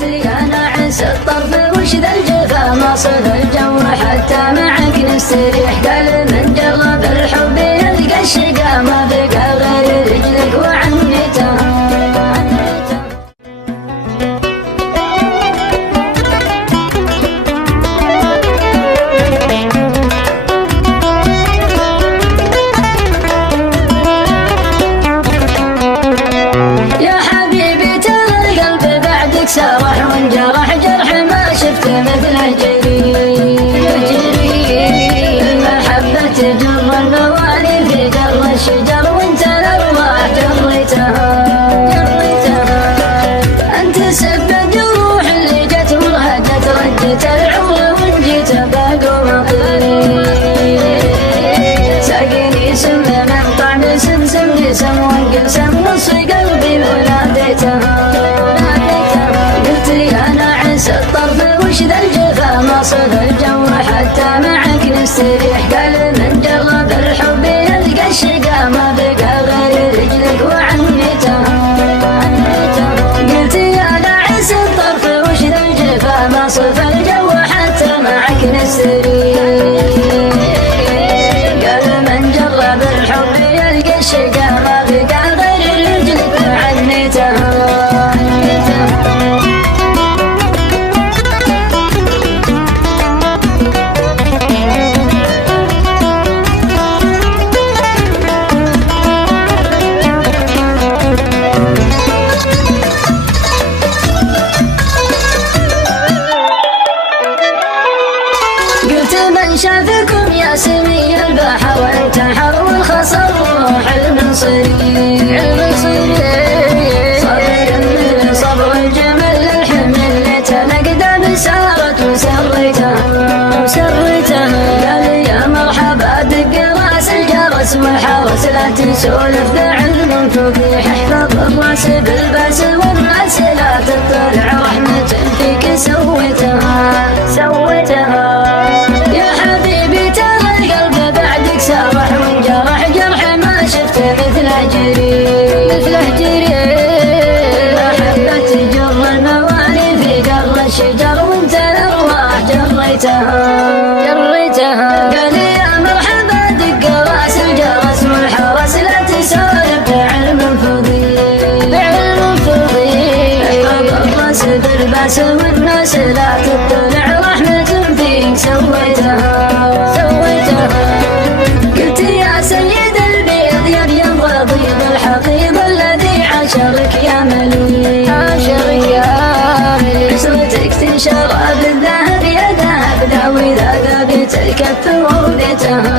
قلت يا ناعس الطرف وش ذا الجفا ما صف الجو حتى معك نستريح. قال من جرب الحب يلقى الشقا ما بقى غير رجلك وعنيتها. سرح وانجرح جرح ما شفت مثله جريح. المحبة تجر الموالي في جر الشجر وانت الارواح جريتها. انت سب الجروح اللي جت ورهدت ردت العمر وان جيت باقو مطير. ساقيني سم من طعم سمسم لسم وانقسم نص قلبي وناديتها. الطرف وش ذا الجفا ما صف الجو حتى معك نستريح. قال من جرب الحب يلقى الشقا ما بقى غير رجلك وعنيتها. قلت يا ناعس الطرف وش ذا الجفا ما صف الجو حتى معك نستريح. قال من جرب الحب يلقى الشقا ما بقى غير رجلك وعنيتها. شافكم يا سمي البحر وانتحر والخصر روح المنصري. صبر من صبر الجمل للحمل لتنقد بسارت وسريتها. قال يا مرحبا دق راس الجرس والحرس لا تسولف ذا علم فضيح. احفظ الراس بالباس والناس لا تطلع رحمة فيك سويتها. يا حبيبي ترى القلب بعدك سرح وانجرح جرح ما شفت مثله جري. محبة تجر الموالي في جر الشجر وانت الارواح جريتها. قال يا مرحبا دق راس الجرس والحرس لا تسولف بعلم فضيل. احفظ الراس بالباس والناس لا تطلع رحمة فيك سويتها. قلت يا سيد البيض يا ابيض رضيض الحقيض الذي عاشرك يا مليل. عشرتك تنشر بالذهب يا ذهب ذا اذا ذابت الكف ووذيتها.